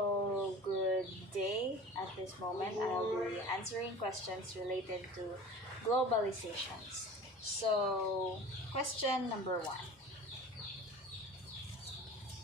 So, good day. At this moment, I'll be answering questions related to globalizations. So, question number one.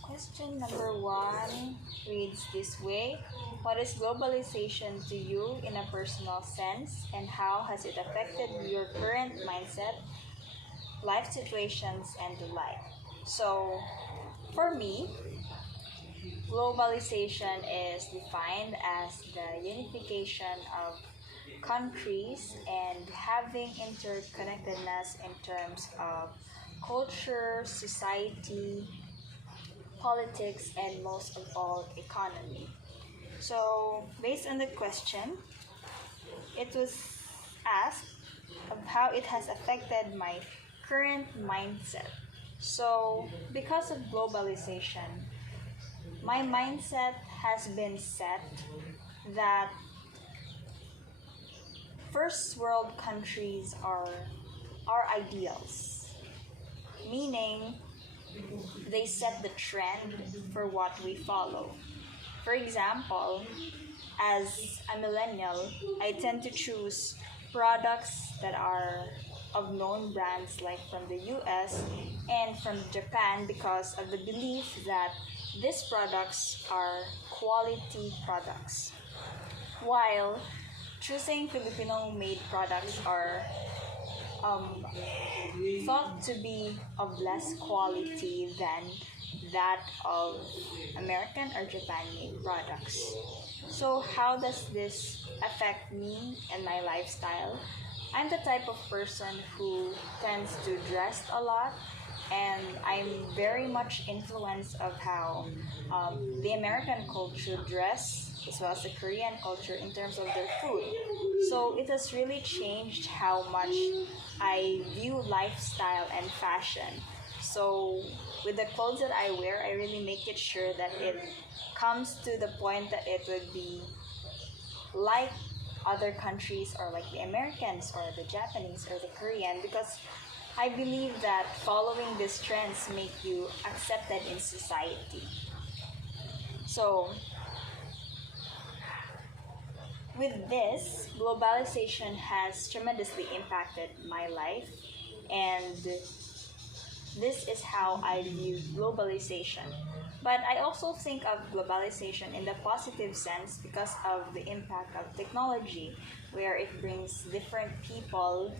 Question number one reads this way. What is globalization to you in a personal sense, and how has it affected your current mindset, life situations, and life? So, for me, globalization is defined as the unification of countries and having interconnectedness in terms of culture, society, politics, and most of all, economy. So, based on the question, it was asked of how it has affected my current mindset. So, because of globalization, my mindset has been set that first world countries are our ideals, meaning they set the trend for what we follow. For example, as a millennial, I tend to choose products that are of known brands like from the US and from Japan because of the belief that these products are quality products. While choosing Filipino-made products are thought to be of less quality than that of American or Japan-made products. So how does this affect me and my lifestyle? I'm the type of person who tends to dress a lot, and I'm very much influenced of how the American culture dress as well as the Korean culture in terms of their food. So it has really changed how much I view lifestyle and fashion. So with the clothes that I wear, I really make it sure that it comes to the point that it would be like other countries or like the Americans or the Japanese or the Korean, because I believe that following these trends make you accepted in society. So with this, globalization has tremendously impacted my life, and this is how I view globalization. But I also think of globalization in the positive sense because of the impact of technology, where it brings different people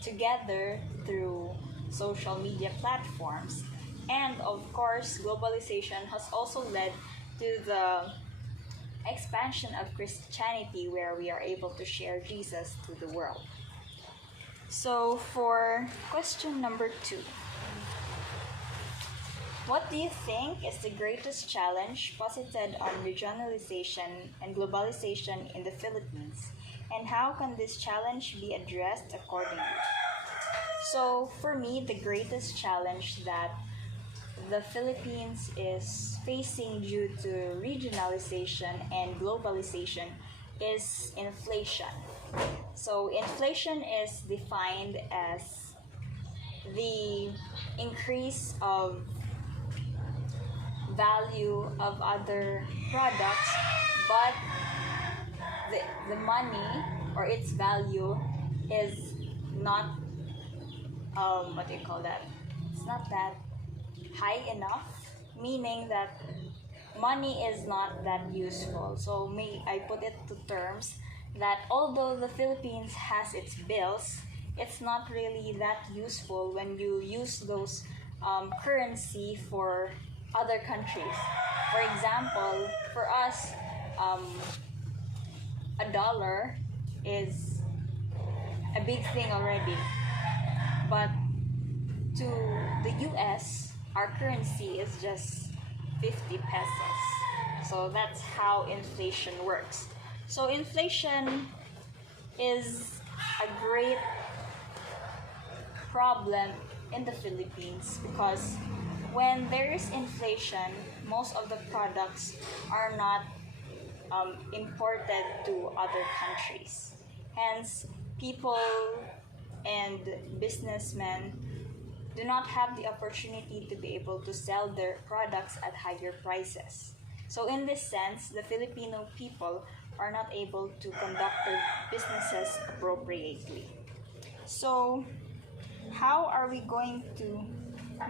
together through social media platforms. And of course, globalization has also led to the expansion of Christianity, where we are able to share Jesus to the world. So for question number two, what do you think is the greatest challenge posited on regionalization and globalization in the Philippines? And how can this challenge be addressed accordingly? So for me, the greatest challenge that the Philippines is facing due to regionalization and globalization is inflation. So inflation is defined as the increase of value of other products, but the money or its value is not what do you call that? It's not that high enough, meaning that money is not that useful. So may I put it to terms that although the Philippines has its bills, it's not really that useful when you use those currency for other countries. For example, for us, a dollar is a big thing already, but to the US, our currency is just 50 pesos. So that's how inflation works. So inflation is a great problem in the Philippines because when there is inflation, most of the products are not imported to other countries. Hence, people and businessmen do not have the opportunity to be able to sell their products at higher prices. So in this sense, the Filipino people are not able to conduct their businesses appropriately. So how are we going to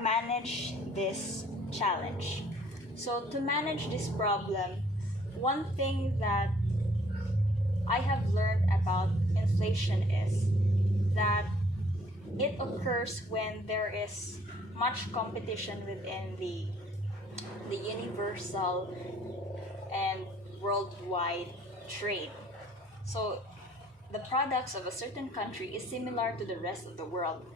manage this challenge? So to manage this problem, one thing that I have learned about inflation is that it occurs when there is much competition within the universal and worldwide trade. So the products of a certain country is similar to the rest of the world,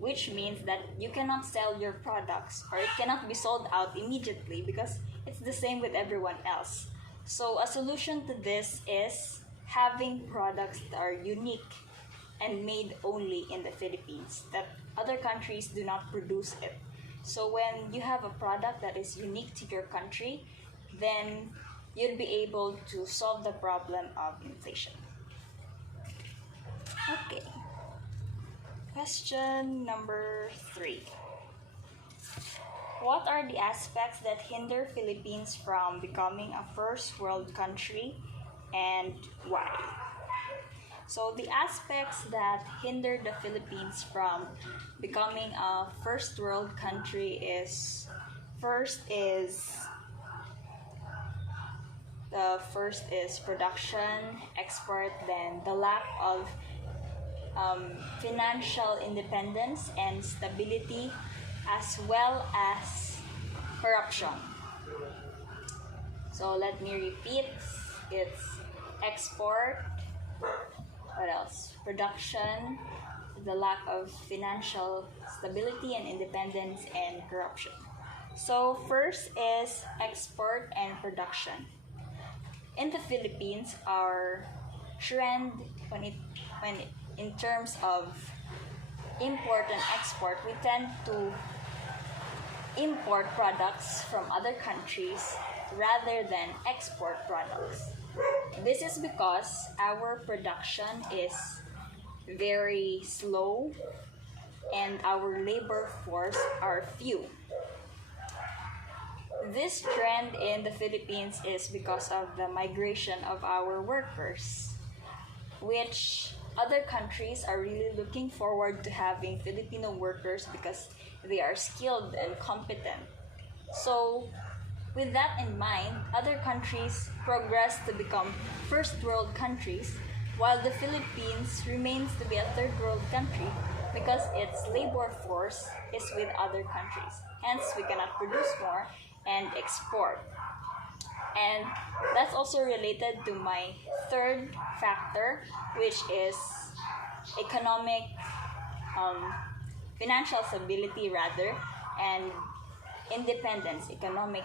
which means that you cannot sell your products or it cannot be sold out immediately because it's the same with everyone else. So a solution to this is having products that are unique and made only in the Philippines, that other countries do not produce it. So when you have a product that is unique to your country, then you'll be able to solve the problem of inflation. Okay. Question number 3. What are the aspects that hinder Philippines from becoming a first world country and why? So the aspects that hinder the Philippines from becoming a first world country is the first is production, export, then the lack of financial independence and stability, as well as corruption. So let me repeat, it's export, what else? Production, the lack of financial stability and independence, and corruption. So first is export and production. In the Philippines, our trend in terms of import and export, we tend to import products from other countries rather than export products. This is because our production is very slow and our labor force are few. This trend in the Philippines is because of the migration of our workers, which other countries are really looking forward to having Filipino workers because they are skilled and competent. So, with that in mind, other countries progress to become first world countries, while the Philippines remains to be a third world country because its labor force is with other countries. Hence, we cannot produce more and export. And that's also related to my third factor, which is economic, financial stability rather, and independence, economic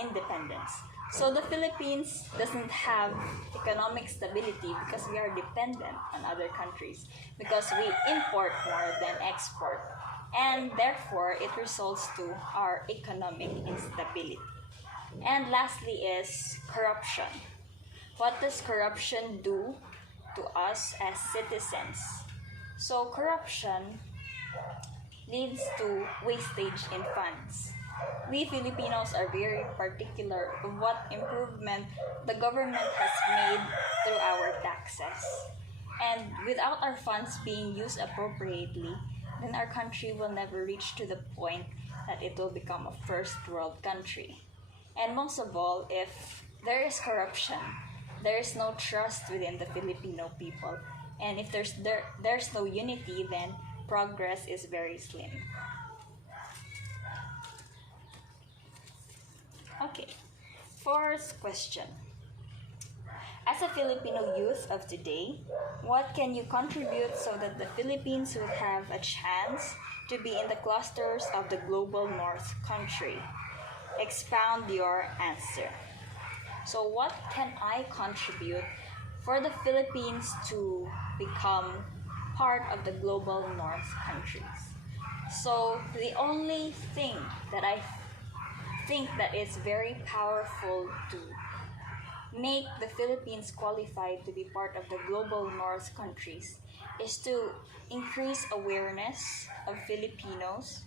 independence. So the Philippines doesn't have economic stability because we are dependent on other countries, because we import more than export, and therefore it results to our economic instability. And lastly is corruption. What does corruption do to us as citizens? So corruption leads to wastage in funds. We Filipinos are very particular of what improvement the government has made through our taxes. And without our funds being used appropriately, then our country will never reach to the point that it will become a first world country. And most of all, if there is corruption, there is no trust within the Filipino people. And if there's no unity, then progress is very slim. Okay, fourth question. As a Filipino youth of today, what can you contribute so that the Philippines would have a chance to be in the clusters of the global North country? Expound your answer. So what can I contribute for the Philippines to become part of the global North countries? So the only thing that I think that is very powerful to make the Philippines qualified to be part of the global North countries is to increase awareness of Filipinos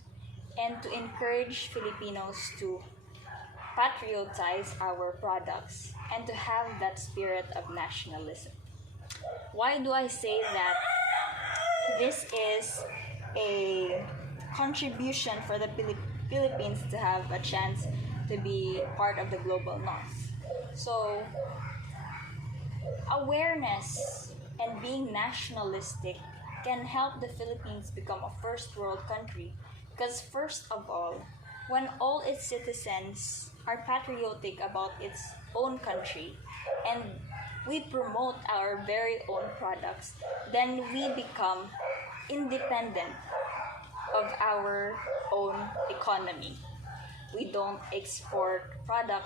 and to encourage Filipinos to patriotize our products and to have that spirit of nationalism. Why do I say that this is a contribution for the Philippines to have a chance to be part of the global north? So, awareness and being nationalistic can help the Philippines become a first world country because, first of all, when all its citizens are patriotic about its own country and we promote our very own products, then we become independent of our own economy. We don't import rather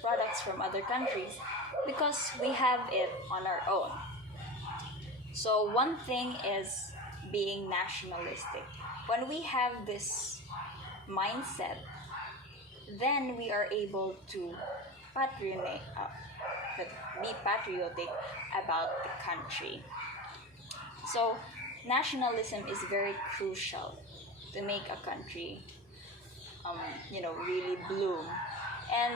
products from other countries because we have it on our own. So one thing is being nationalistic. When we have this mindset, then we are able to be patriotic about the country. So nationalism is very crucial to make a country really bloom. And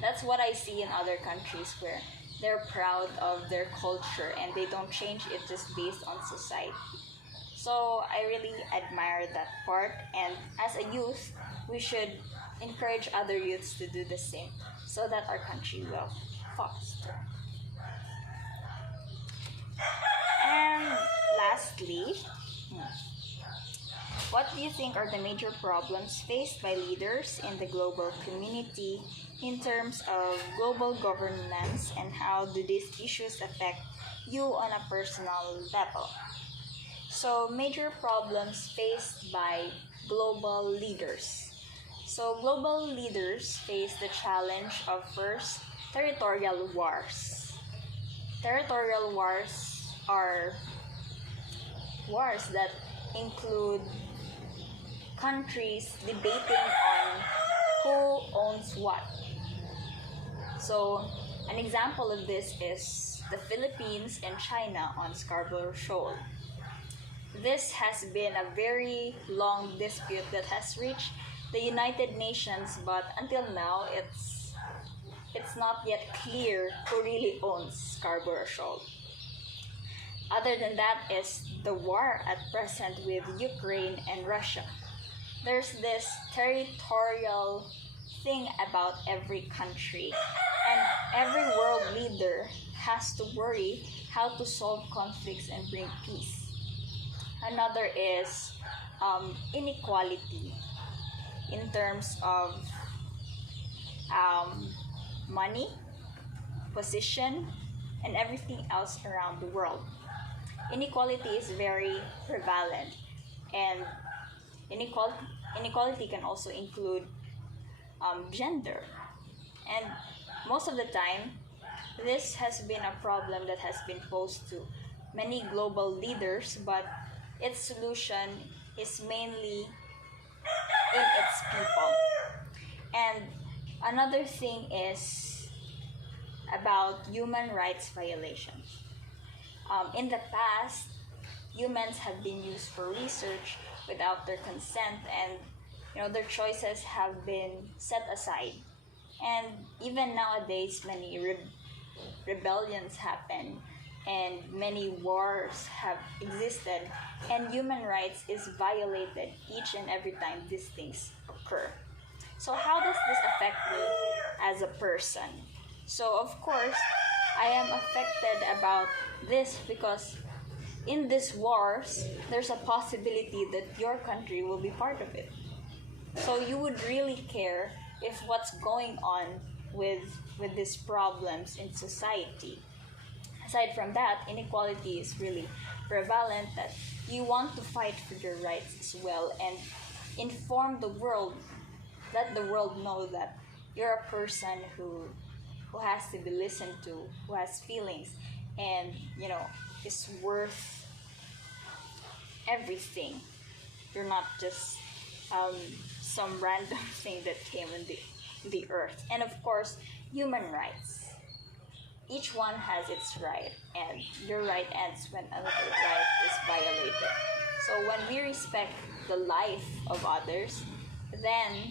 that's what I see in other countries where they're proud of their culture and they don't change it just based on society. So I really admire that part, and as a youth, we should encourage other youths to do the same so that our country will foster. And lastly, what do you think are the major problems faced by leaders in the global community in terms of global governance, and how do these issues affect you on a personal level? So, major problems faced by global leaders. So, global leaders face the challenge of first, territorial wars. Territorial wars are wars that include countries debating on who owns what. So, an example of this is the Philippines and China on Scarborough Shoal. This has been a very long dispute that has reached the United Nations, but until now it's not yet clear who really owns Scarborough Shoal. Other than that is the war at present with Ukraine and Russia. There's this territorial thing about every country, and every world leader has to worry how to solve conflicts and bring peace. Another is inequality in terms of money, position, and everything else around the world. Inequality is very prevalent, and inequality can also include gender. And most of the time, this has been a problem that has been posed to many global leaders, but its solution is mainly in its people. And another thing is about human rights violations. In the past, humans have been used for research without their consent, and their choices have been set aside. And even nowadays, many rebellions happen, and many wars have existed, and human rights is violated each and every time these things occur. So how does this affect me as a person? So of course, I am affected about this because in these wars, there's a possibility that your country will be part of it. So you would really care if what's going on with these problems in society. Aside from that, inequality is really prevalent, that you want to fight for your rights as well and inform the world, let the world know that you're a person who has to be listened to, who has feelings, and is worth everything. You're not just some random thing that came in the earth. And of course, human rights. Each one has its right, and your right ends when another right is violated. So when we respect the life of others, then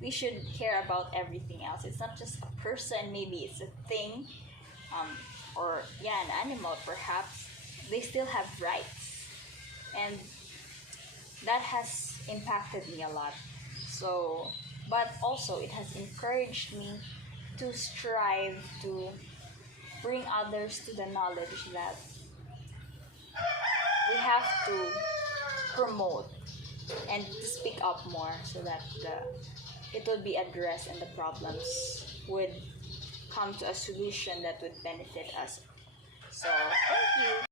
we should care about everything else. It's not just a person, maybe it's a thing, or yeah, an animal perhaps. They still have rights, and that has impacted me a lot. So, but also it has encouraged me to strive to bring others to the knowledge that we have to promote and to speak up more so that it would be addressed and the problems would come to a solution that would benefit us. So, thank you.